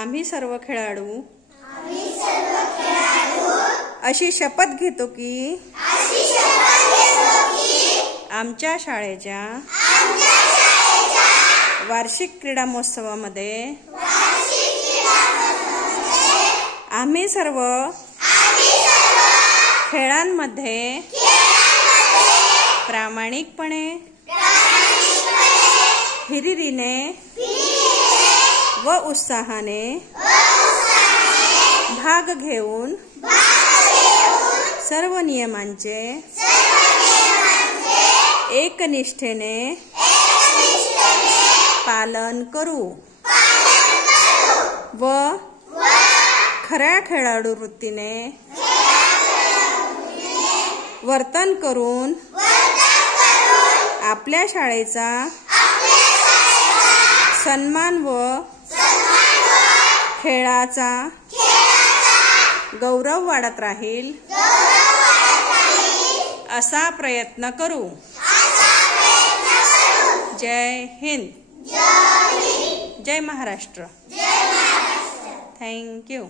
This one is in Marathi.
आम्ही सर्व खेळाडू अशी शपथ घेतो की आमच्या शाळेच्या वार्षिक क्रीडा महोत्सवामध्ये आम्ही सर्व खेळांमध्ये प्रामाणिकपणे हिरिरीने व उत्साहाने भाग घेऊन सर्व नियमांचे एकनिष्ठेने पालन करू व खऱ्या खेळाडू वृत्तीने वर्तन करून आपल्या शाळेचा सन्मान व खेळाचा गौरव वाढत राहील असा प्रयत्न करू। जय हिंद, जय महाराष्ट्र। Thank you.